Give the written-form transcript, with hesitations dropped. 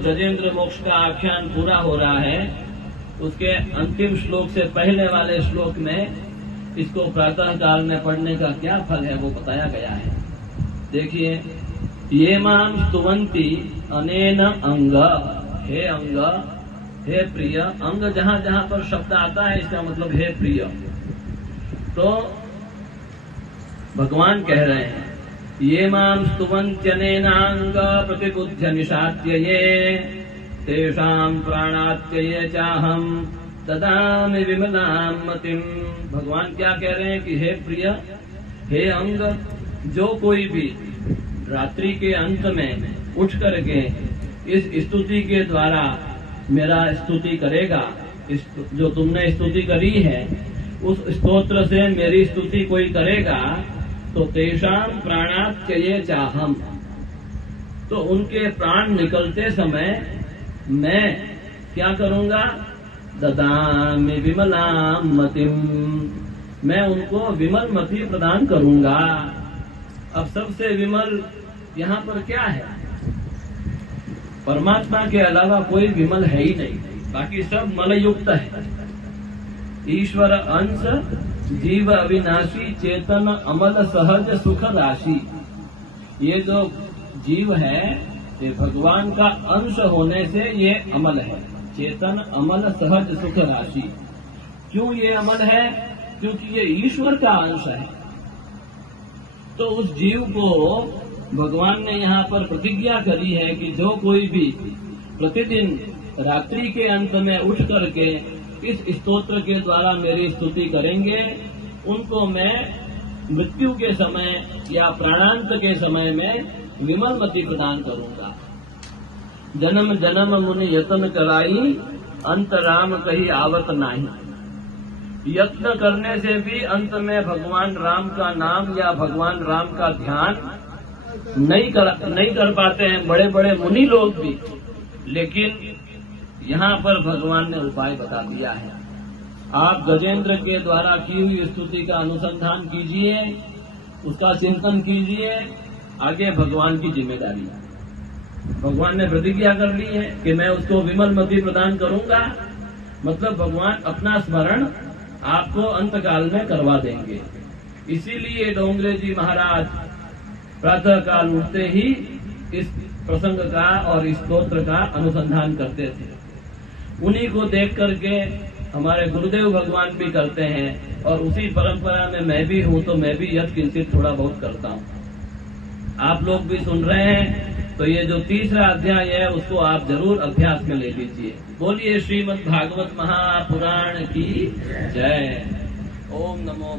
गजेंद्र मोक्ष का आख्यान पूरा हो रहा है, उसके अंतिम श्लोक से पहले वाले श्लोक में इसको प्रातः काल में पढ़ने का क्या फल है वो बताया गया है। देखिए, ये माम स्तुवंती अनेन अंग, हे अंग, हे प्रिय। अंग जहां जहां पर शब्द आता है इसका मतलब हे प्रिय। तो भगवान कह रहे हैं, ये माम स्तुवन्त्यनेनांग प्रतिबुद्ध्य निशात्य ये तेषां प्राणात्यये चाहम ददामि विमलां मतिम। भगवान क्या कह रहे हैं कि हे प्रिय, हे अंग, जो कोई भी रात्रि के अंत में उठ करके इस स्तुति के द्वारा मेरा स्तुति करेगा, जो तुमने स्तुति करी है उस स्तोत्र से मेरी स्तुति कोई करेगा, तो तेषाम प्राणात्यये चाहम, तो उनके प्राण निकलते समय मैं क्या करूंगा, ददामि विमलां मतिम, मैं उनको विमल मति प्रदान करूंगा। अब सबसे विमल यहाँ पर क्या है? परमात्मा के अलावा कोई विमल है ही नहीं, बाकी सब मलयुक्त है। ईश्वर अंश जीव अविनाशी चेतन अमल सहज सुख राशि। ये जो जीव है ये भगवान का अंश होने से ये अमल है, चेतन अमल सहज सुख राशि। क्यों ये अमल है? क्योंकि ये ईश्वर का अंश है। तो उस जीव को भगवान ने यहाँ पर प्रतिज्ञा करी है कि जो कोई भी प्रतिदिन रात्रि के अंत में उठ करके इस स्तोत्र के द्वारा मेरी स्तुति करेंगे, उनको मैं मृत्यु के समय या प्राणांत के समय में विमल मति प्रदान करूंगा। जन्म जन्म मुनि यत्न कराई, अंत राम कही आवत नाही। यत्न करने से भी अंत में भगवान राम का नाम या भगवान राम का ध्यान नहीं कर पाते हैं बड़े बड़े मुनि लोग भी। लेकिन यहाँ पर भगवान ने उपाय बता दिया है। आप गजेंद्र के द्वारा की हुई स्तुति का अनुसंधान कीजिए, उसका चिंतन कीजिए, आगे भगवान की जिम्मेदारी है। भगवान ने प्रतिज्ञा कर ली है कि मैं उसको विमल मति प्रदान करूंगा, मतलब भगवान अपना स्मरण आपको अंतकाल में करवा देंगे। इसीलिए डोंगरे जी महाराज प्रातः काल उठते ही इस प्रसंग का और इस स्तोत्र का अनुसंधान करते थे। उन्हीं को देख करके हमारे गुरुदेव भगवान भी करते हैं, और उसी परंपरा में मैं भी हूँ, तो मैं भी यत् किंचित थोड़ा बहुत करता हूँ। आप लोग भी सुन रहे हैं, तो ये जो तीसरा अध्याय है उसको आप जरूर अभ्यास में ले लीजिए। बोलिए श्रीमद् भागवत महापुराण की जय। ओम नमो